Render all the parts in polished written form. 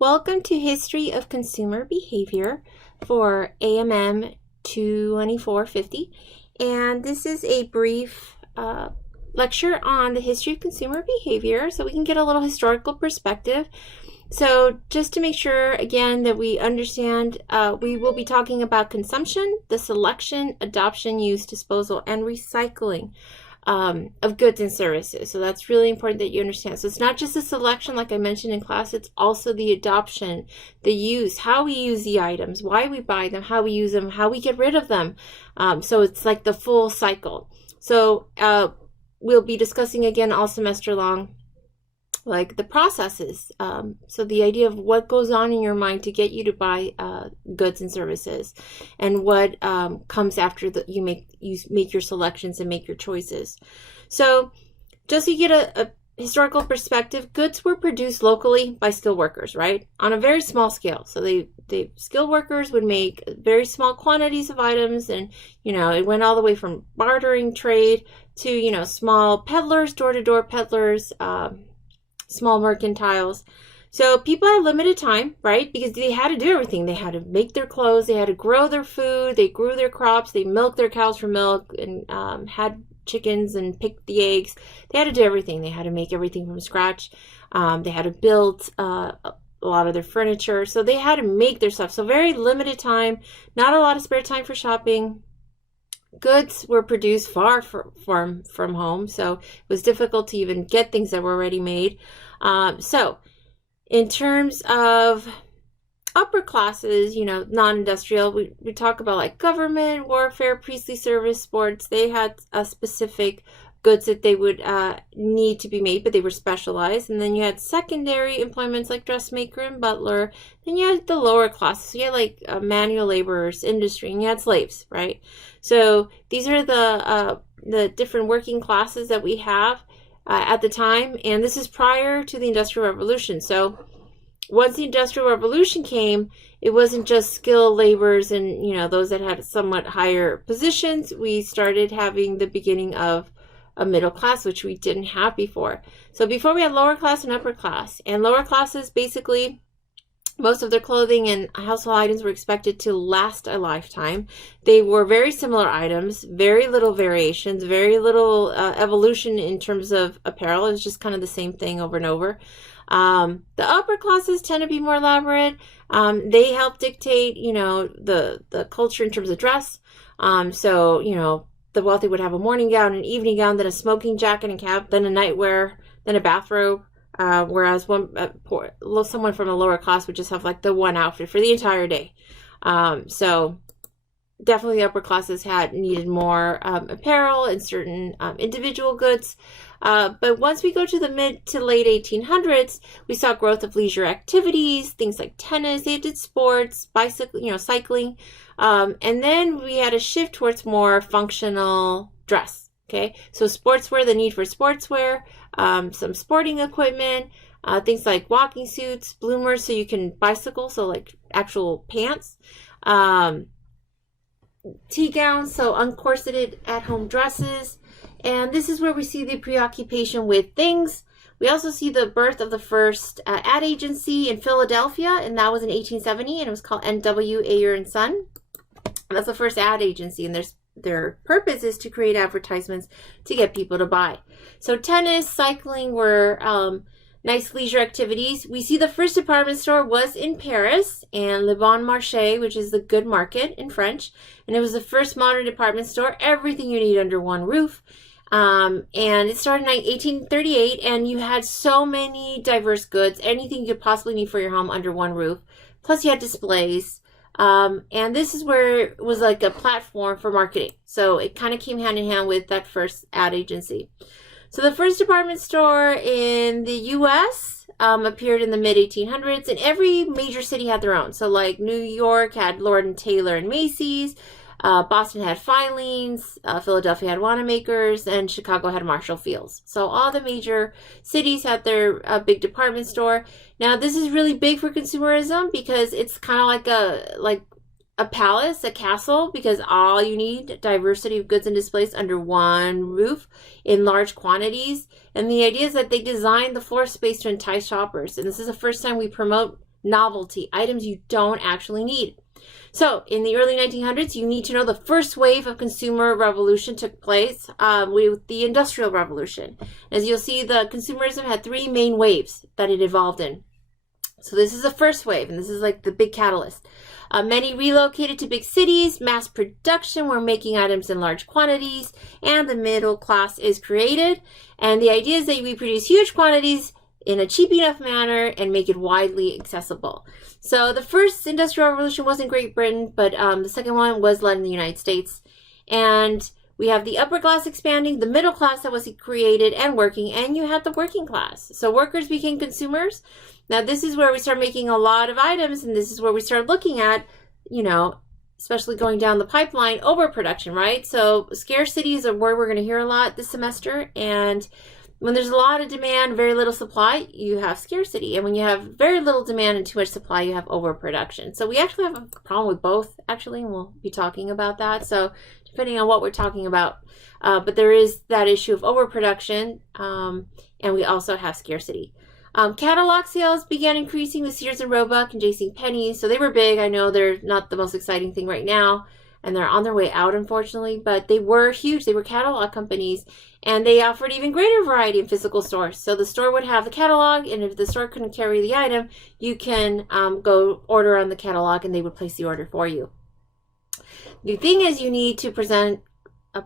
Welcome to History of Consumer Behavior for AMM 2450. And this is a brief lecture on the history of consumer behavior so we can get a little historical perspective. So just to make sure, again, that we understand, we will be talking about consumption, the selection, adoption, use, disposal, and recycling of goods and services. So that's really important that you understand. So it's not just the selection like I mentioned in class, it's also the adoption, the use, how we use the items, why we buy them, how we use them, how we get rid of them. So it's like the full cycle. So we'll be discussing again all semester long like the processes. So the idea of what goes on in your mind to get you to buy goods and services, and what comes after that you make your selections and make your choices. So just so you get a historical perspective, goods were produced locally by skilled workers, right? On a very small scale. So they skilled workers would make very small quantities of items, and it went all the way from bartering trade to small peddlers, door-to-door peddlers, small mercantiles. So people had limited time, right? Because they had to do everything. They had to make their clothes, they had to grow their food, they grew their crops, they milked their cows for milk, and had chickens and picked the eggs. They had to do everything. They had to make everything from scratch. They had to build a lot of their furniture. So they had to make their stuff. So very limited time, not a lot of spare time for shopping. Goods were produced far from home, so it was difficult to even get things that were already made. So in terms of upper classes, non-industrial, we talk about like government, warfare, priestly service, sports. They had a specific goods that they would need to be made, but they were specialized. And then you had secondary employments like dressmaker and butler. Then you had the lower classes. So you had like manual laborers, industry, and you had slaves, right? So these are the different working classes that we have at the time, and this is prior to the Industrial Revolution. So once the Industrial Revolution came, it wasn't just skilled laborers and those that had somewhat higher positions. We started having the beginning of a middle class, which we didn't have before. So before we had lower class and upper class, and lower classes, basically most of their clothing and household items were expected to last a lifetime. They were very similar items, very little variations, very little evolution in terms of apparel. It was just kind of the same thing over and over. The upper classes tend to be more elaborate. They help dictate, the culture in terms of dress. So, the wealthy would have a morning gown, an evening gown, then a smoking jacket and cap, then a nightwear, then a bathrobe. Whereas someone from a lower class would just have like the one outfit for the entire day. So definitely upper classes needed more apparel and certain individual goods. But once we go to the mid to late 1800s, we saw growth of leisure activities, things like tennis. They did sports, bicycle, cycling. And then we had a shift towards more functional dress. Okay, so sportswear, the need for sportswear, some sporting equipment, things like walking suits, bloomers, so you can bicycle, so like actual pants, tea gowns, so uncorseted at-home dresses. And this is where we see the preoccupation with things. We also see the birth of the first ad agency in Philadelphia, and that was in 1870, and it was called N.W. Ayer & Son. And that's the first ad agency, and their purpose is to create advertisements to get people to buy. So tennis, cycling were nice leisure activities. We see the first department store was in Paris, and Le Bon Marché, which is the good market in French. And it was the first modern department store, everything you need under one roof. And it started in 1838, and you had so many diverse goods, anything you could possibly need for your home under one roof. Plus you had displays. And this is where it was like a platform for marketing. So it kind of came hand in hand with that first ad agency. So the first department store in the U.S. Appeared in the mid-1800s, and every major city had their own. So like New York had Lord & Taylor and Macy's, Boston had Filene's, Philadelphia had Wanamaker's, and Chicago had Marshall Field's. So all the major cities had their big department store. Now this is really big for consumerism because it's kind of like a palace, a castle, because all you need, diversity of goods and displays under one roof in large quantities. And the idea is that they designed the floor space to entice shoppers. And this is the first time we promote novelty, items you don't actually need. So in the early 1900s, you need to know the first wave of consumer revolution took place with the Industrial Revolution. As you'll see, the consumerism had three main waves that it evolved in. So this is the first wave, and this is like the big catalyst. Many relocated to big cities, mass production, we're making items in large quantities, and the middle class is created. And the idea is that we produce huge quantities in a cheap enough manner and make it widely accessible. So the first Industrial Revolution was in Great Britain, but the second one was led in the United States. And we have the upper class expanding, the middle class that was created and working, and you had the working class. So workers became consumers. Now this is where we start making a lot of items, and this is where we start looking at, especially going down the pipeline, overproduction, right? So scarcity is a word we're going to hear a lot this semester, and when there's a lot of demand, very little supply, you have scarcity. And when you have very little demand and too much supply, you have overproduction. So we actually have a problem with both, actually, and we'll be talking about that. So depending on what we're talking about. But there is that issue of overproduction, and we also have scarcity. Catalog sales began increasing with Sears and Roebuck and JCPenney. So they were big. I know they're not the most exciting thing right now, and they're on their way out, unfortunately, but they were huge. They were catalog companies, and they offered even greater variety in physical stores. So the store would have the catalog, and if the store couldn't carry the item, you can go order on the catalog, and they would place the order for you. The thing is, you need to present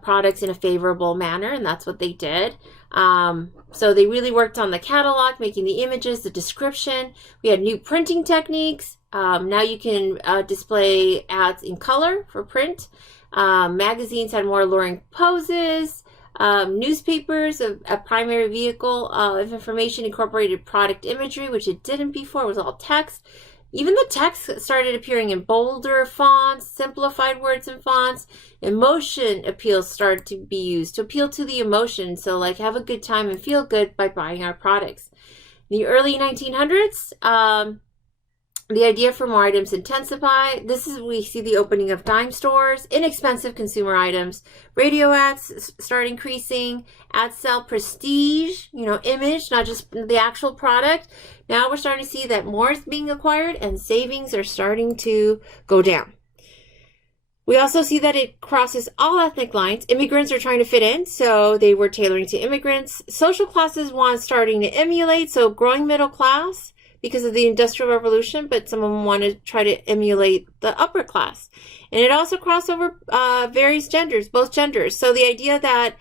products in a favorable manner, and that's what they did. So they really worked on the catalog, making the images, the description. We had new printing techniques. Now you can display ads in color for print. Magazines had more alluring poses. Newspapers, a primary vehicle of information, incorporated product imagery, which it didn't before. It was all text. Even the text started appearing in bolder fonts, simplified words and fonts. Emotion appeals started to be used to appeal to the emotion. So like have a good time and feel good by buying our products. In the early 1900s, the idea for more items intensify. We see the opening of dime stores, inexpensive consumer items. Radio ads start increasing. Ads sell prestige, image, not just the actual product. Now we're starting to see that more is being acquired and savings are starting to go down. We also see that it crosses all ethnic lines. Immigrants are trying to fit in, so they were tailoring to immigrants. Social classes starting to emulate, so growing middle class because of the Industrial Revolution, but some of them want to try to emulate the upper class. And it also crossed over various genders, both genders. So the idea that,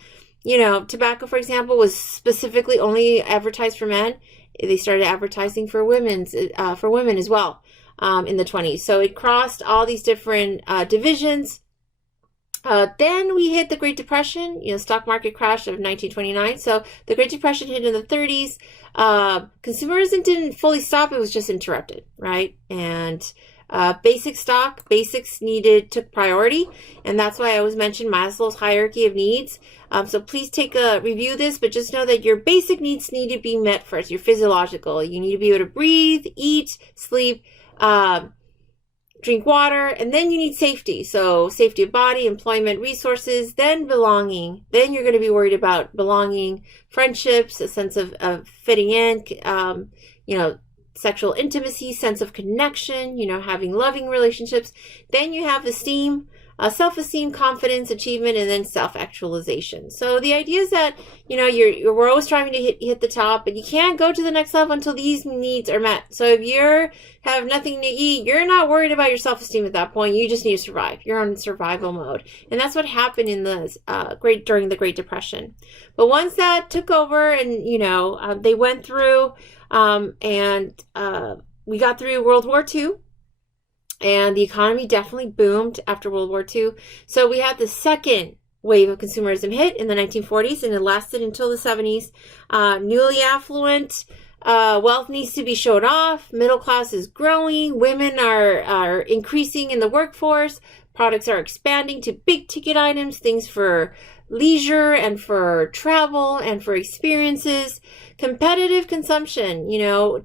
tobacco, for example, was specifically only advertised for men, they started advertising for women as well in the 20s. So it crossed all these different divisions. Then we hit the Great Depression, stock market crash of 1929. So the Great Depression hit in the 30s. Consumerism didn't fully stop. It was just interrupted, right? And basics took priority. And that's why I always mention Maslow's hierarchy of needs. So please review this, but just know that your basic needs need to be met first. Your physiological. You need to be able to breathe, eat, sleep, drink water, and then you need safety. So safety of body, employment, resources, then belonging. Then you're going to be worried about belonging, friendships, a sense of fitting in, sexual intimacy, sense of connection, having loving relationships. Then you have esteem, self-esteem, confidence, achievement, and then self-actualization. So the idea is that, we're always trying to hit the top, but you can't go to the next level until these needs are met. So if you have nothing to eat, you're not worried about your self-esteem at that point. You just need to survive. You're on survival mode. And that's what happened in during the Great Depression. But once that took over and, they went through, and we got through World War II. And the economy definitely boomed after World War II. So we had the second wave of consumerism hit in the 1940s, and it lasted until the 70s. Newly affluent, wealth needs to be showed off. Middle class is growing. Women are increasing in the workforce. Products are expanding to big ticket items, things for leisure and for travel and for experiences. Competitive consumption,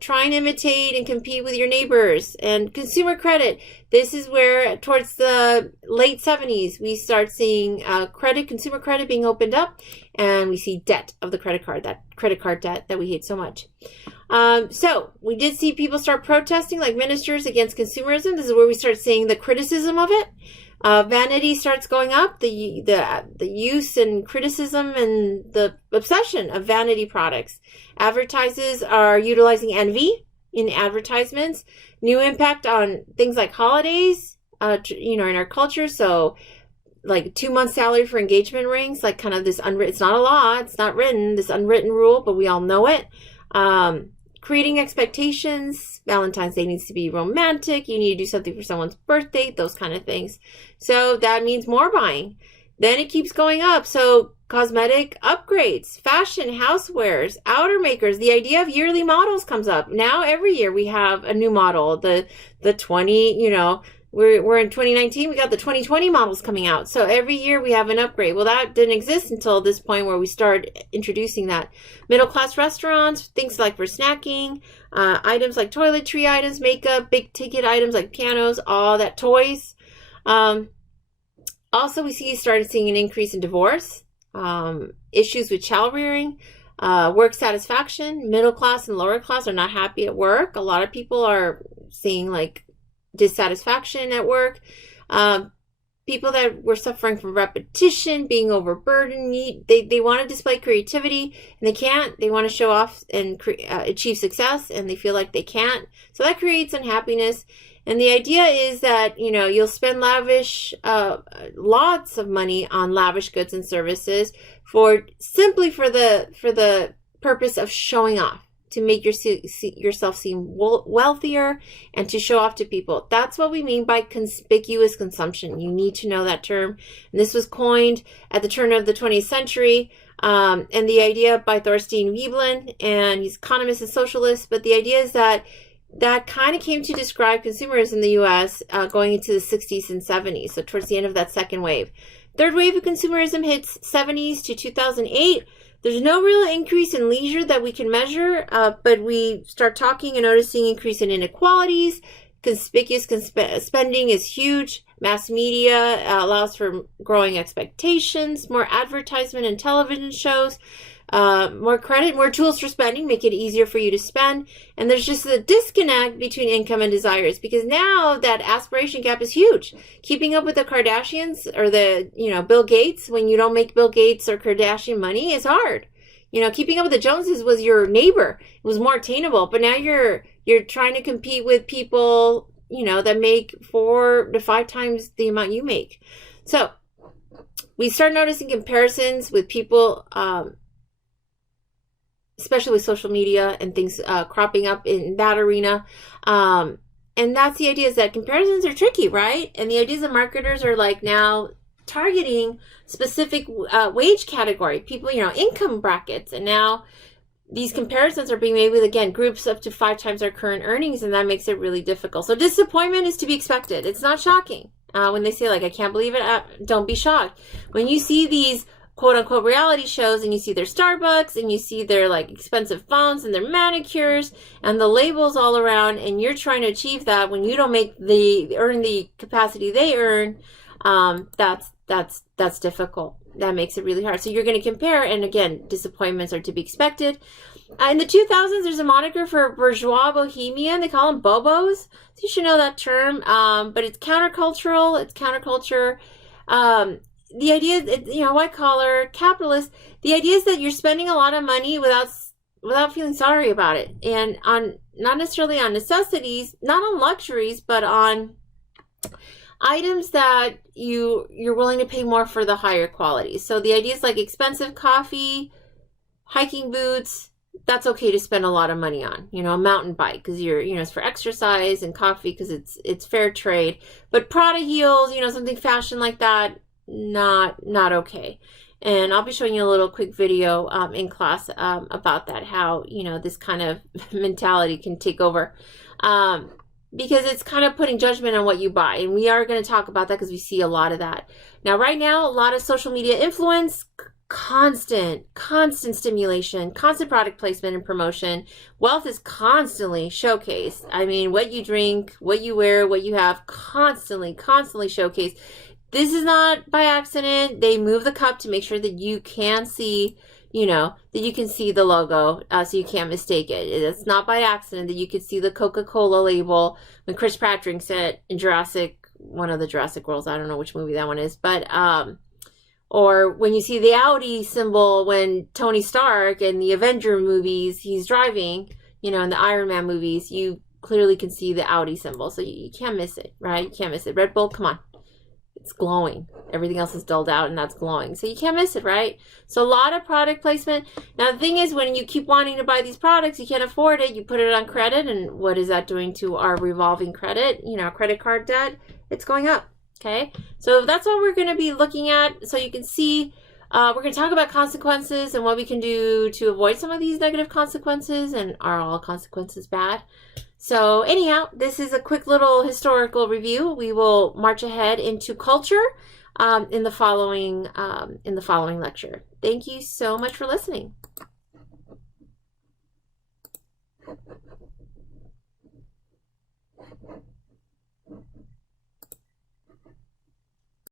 try and imitate and compete with your neighbors. And consumer credit. This is where towards the late 70s, we start seeing consumer credit being opened up, and we see debt of the credit card, that credit card debt that we hate so much. So we did see people start protesting, like ministers, against consumerism. This is where we start seeing the criticism of it. Vanity starts going up. The use and criticism and the obsession of vanity products. Advertisers are utilizing envy in advertisements. New impact on things like holidays, in our culture. So, like 2 month salary for engagement rings, like kind of this unwritten. It's not a law. It's not written. This unwritten rule, but we all know it. Creating expectations. Valentine's Day needs to be romantic. You need to do something for someone's birthday, those kind of things. So that means more buying. Then it keeps going up. So cosmetic upgrades, fashion, housewares, outer makers. The idea of yearly models comes up. Now every year we have a new model. The 20, we're in 2019, we got the 2020 models coming out. So every year we have an upgrade. Well, that didn't exist until this point where we start introducing that. Middle class restaurants, things like for snacking, items like toiletry items, makeup, big ticket items like pianos, all that, toys. Also, we started seeing an increase in divorce, issues with child rearing, work satisfaction. Middle class and lower class are not happy at work. A lot of people are seeing like dissatisfaction at work. People that were suffering from repetition, being overburdened, they want to display creativity and they can't. They want to show off and achieve success and they feel like they can't. So that creates unhappiness. And the idea is that, you'll spend lavish, lots of money on lavish goods and services simply for the purpose of showing off, to make yourself seem wealthier and to show off to people. That's what we mean by conspicuous consumption. You need to know that term. And this was coined at the turn of the 20th century. And the idea by Thorstein Veblen, and he's economist and socialist. But the idea is that kind of came to describe consumerism in the U.S. Going into the 60s and 70s, so towards the end of that second wave. Third wave of consumerism hits 70s to 2008. There's no real increase in leisure that we can measure, but we start talking and noticing increase in inequalities. Conspicuous spending is huge. Mass media allows for growing expectations, more advertisement and television shows. More credit, more tools for spending, make it easier for you to spend. And there's just a disconnect between income and desires, because now that aspiration gap is huge. Keeping up with the Kardashians or Bill Gates, when you don't make Bill Gates or Kardashian money, is hard. Keeping up with the Joneses was your neighbor. It was more attainable, but now you're trying to compete with people, that make 4 to 5 times the amount you make. So we start noticing comparisons with people, especially with social media and things cropping up in that arena. And that's the idea, is that comparisons are tricky, right? And the ideas of marketers are like now targeting specific wage category, people, income brackets. And now these comparisons are being made with, again, groups up to 5 times our current earnings. And that makes it really difficult. So disappointment is to be expected. It's not shocking. When they say, like, I can't believe it, don't be shocked. When you see these quote-unquote reality shows and you see their Starbucks and you see their like expensive phones and their manicures and the labels all around, and you're trying to achieve that when you don't earn the capacity they earn, that's difficult. That makes it really hard. So you're going to compare, and again, disappointments are to be expected. In the 2000s, there's a moniker for bourgeois bohemian. They call them bobos. So you should know that term. But it's countercultural. It's counterculture. The idea is, white collar capitalist, the idea is that you're spending a lot of money without feeling sorry about it. And not necessarily on necessities, not on luxuries, but on items that you're willing to pay more for the higher quality. So the idea is like expensive coffee, hiking boots, that's okay to spend a lot of money on. A mountain bike because it's for exercise, and coffee because it's fair trade. But Prada heels, something fashion like that, not okay. And I'll be showing you a little quick video in class about that, how this kind of mentality can take over, because it's kind of putting judgment on what you buy. And we are going to talk about that because we see a lot of that now. Right now, a lot of social media influence, constant stimulation, constant product placement and promotion. Wealth is constantly showcased. I mean, what you drink, what you wear, what you have, constantly showcased. This is not by accident. They move the cup to make sure that you can see that you can see the logo, so you can't mistake it. It's not by accident that you can see the Coca-Cola label when Chris Pratt drinks it in one of the Jurassic Worlds. I don't know which movie that one is, but or when you see the Audi symbol when Tony Stark in the Avenger movies, he's driving, in the Iron Man movies, you clearly can see the Audi symbol. So you can't miss it, right? You can't miss it. Red Bull, come on. It's glowing. Everything else is dulled out and that's glowing. So you can't miss it, right? So a lot of product placement. Now the thing is, when you keep wanting to buy these products, you can't afford it. You put it on credit, and what is that doing to our revolving credit? Credit card debt, it's going up. Okay, so that's what we're going to be looking at. So you can see, we're going to talk about consequences and what we can do to avoid some of these negative consequences, and are all consequences bad? So anyhow, this is a quick little historical review. We will march ahead into culture in the following lecture. Thank you so much for listening.